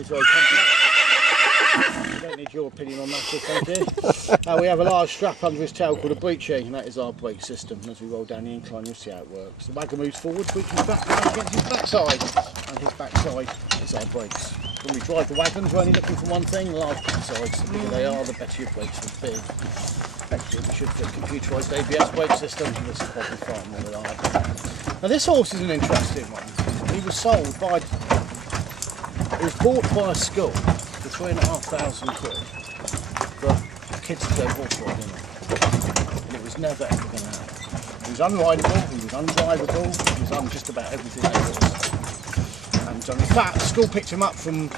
It's very complex. I don't need your opinion on that, thank you. We have a large strap under his tail called a brake chain, and that is our brake system. As we roll down the incline, we'll see how it works. The wagon moves forward, switches back against his backside, and his backside is our brakes. When we drive the wagons, we're only looking for one thing: large backsides. The bigger they are, the better your brakes are big. Actually, we should fit computerised ABS brake system, and this is probably far more reliable. Now, this horse is an interesting one. He was bought by a school for £3,500 for kids to go horse riding, and it was never ever going to happen. He was unrideable, he was undrivable, he was on just about everything else. And in fact, the school picked him up from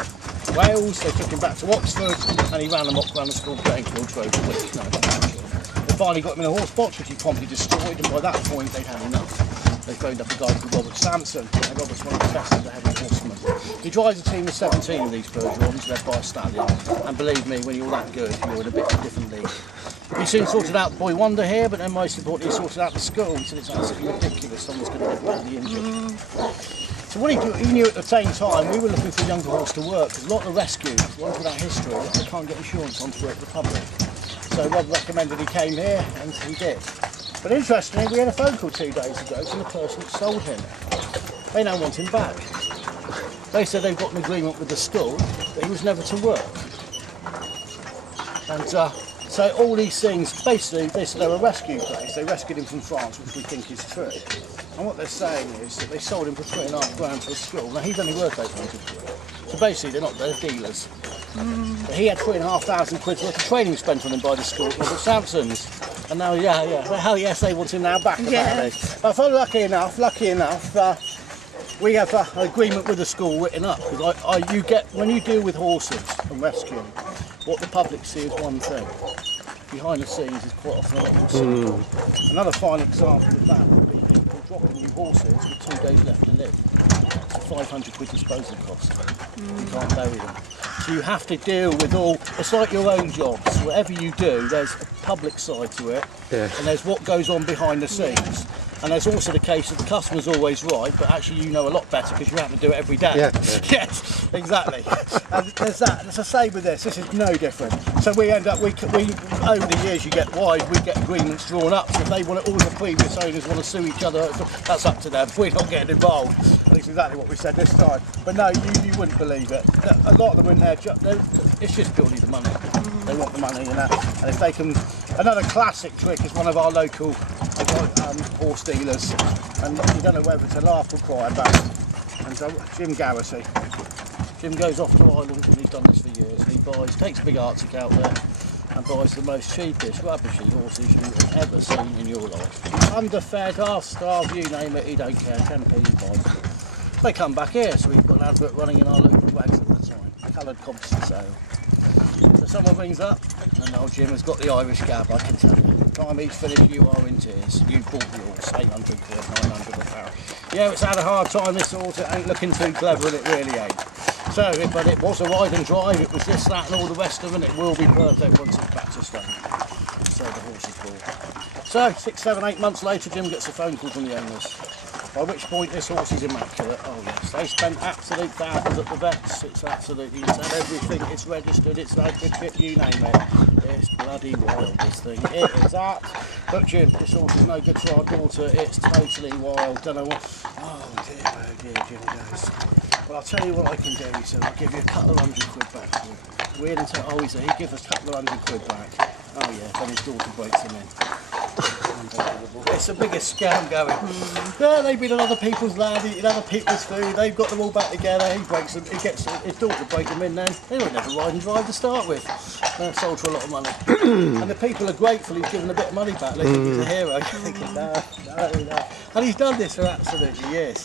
Wales, they took him back to Oxford, and he ran them up around the school playing field for over a week. They finally got him in a horse box, which he promptly destroyed, and by that point they'd had enough. They phoned up a guy called Robert Sampson, and Robert's one of the best of the heavy horsemen. He drives a team of 17 of these Bergerons, led by a stallion, and believe me, when you're that good, you're in a bit of a different league. He soon sorted out the boy wonder here, but then most importantly, he sorted out the school. He said it's absolutely ridiculous, someone's going to get badly injured. So what he knew at the same time, we were looking for a younger horse to work, because a lot of the rescues, ones with that history, they can't get insurance on to work the public. So Rob recommended he came here, and he did. But interestingly, we had a phone call 2 days ago from the person that sold him. They now want him back. They said they've got an agreement with the school that he was never to work. And so all these things, basically, they're a rescue place. They rescued him from France, which we think is true. And what they're saying is that they sold him for £3,500 to a school. Now, he's only worth £800. So basically, they're dealers. But he had £3,500 worth of training spent on him by the school at Robert Sampson's. And now, hell yes, they want him now back. I thought lucky enough, we have an agreement with the school written up. You get, when you deal with horses and rescue, what the public see is one thing. Behind the scenes is quite often horse. Another fine example of that, dropping horses on 2 days left to live. It's £500 disposal cost. You can't bury them. So you have to deal with all, it's like your own jobs. Whatever you do, there's a public side to it, and there's what goes on behind the scenes. And there's also the case that the customer's always right, but actually you know a lot better because you have to do it every day. Yes, exactly. And there's that. It's the same with this. This is no different. So we end up, we over the years you get wide, we get agreements drawn up. So if they want it, all the previous owners want to sue each other, that's up to them. We're not getting involved. That's exactly what we said this time. But no, you wouldn't believe it. A lot of them in there, it's just purely for money. They want the money, you know. And if they can, another classic trick is one of our local horse dealers, and you don't know whether to laugh or cry about it. And so Jim Garrity. Jim goes off to Ireland, and he's done this for years. He takes a big Arctic out there and buys the most cheapest, rubbishy horses you've ever seen in your life. Underfed, half-starved, you name it, he don't care, 10 points. They come back here, so we've got an advert running in our local bags, coloured composite sale. So someone rings up, and old Jim has got the Irish gab, I can tell you. Time he's finished, you are in tears. You bought the horse, 800 quid, 900 £1. Yeah, it's had a hard time, this horse, it ain't looking too clever, and it really ain't. So, but it was a ride and drive, it was this, that, and all the rest of it, it will be worth everyone's practice done. So the horse is bought. So, 6, 7, 8 months later, Jim gets a phone call from the owners. By which point this horse is immaculate. Oh yes, they spent absolute thousands at the vets. It's absolutely, it's had everything, it's registered, it's open, if you name it. It's bloody wild, this thing. It is that. Look Jim, this horse is no good for our daughter, it's totally wild, don't know what. Oh dear, Jim goes. Well I'll tell you what I can do, he said, I'll give you a couple of £100 back. We had him he said, he gives us a couple of £100 back. Oh yeah, then his daughter breaks him in. It's the biggest scam going. Yeah, they've been on other people's land, eating other people's food, they've got them all back together, he breaks them, he gets his daughter break them in then. They were never ride and drive to start with. They're sold for a lot of money. And the people are grateful he's given a bit of money back, they think he's a hero. Thinking, no. And he's done this for absolutely years.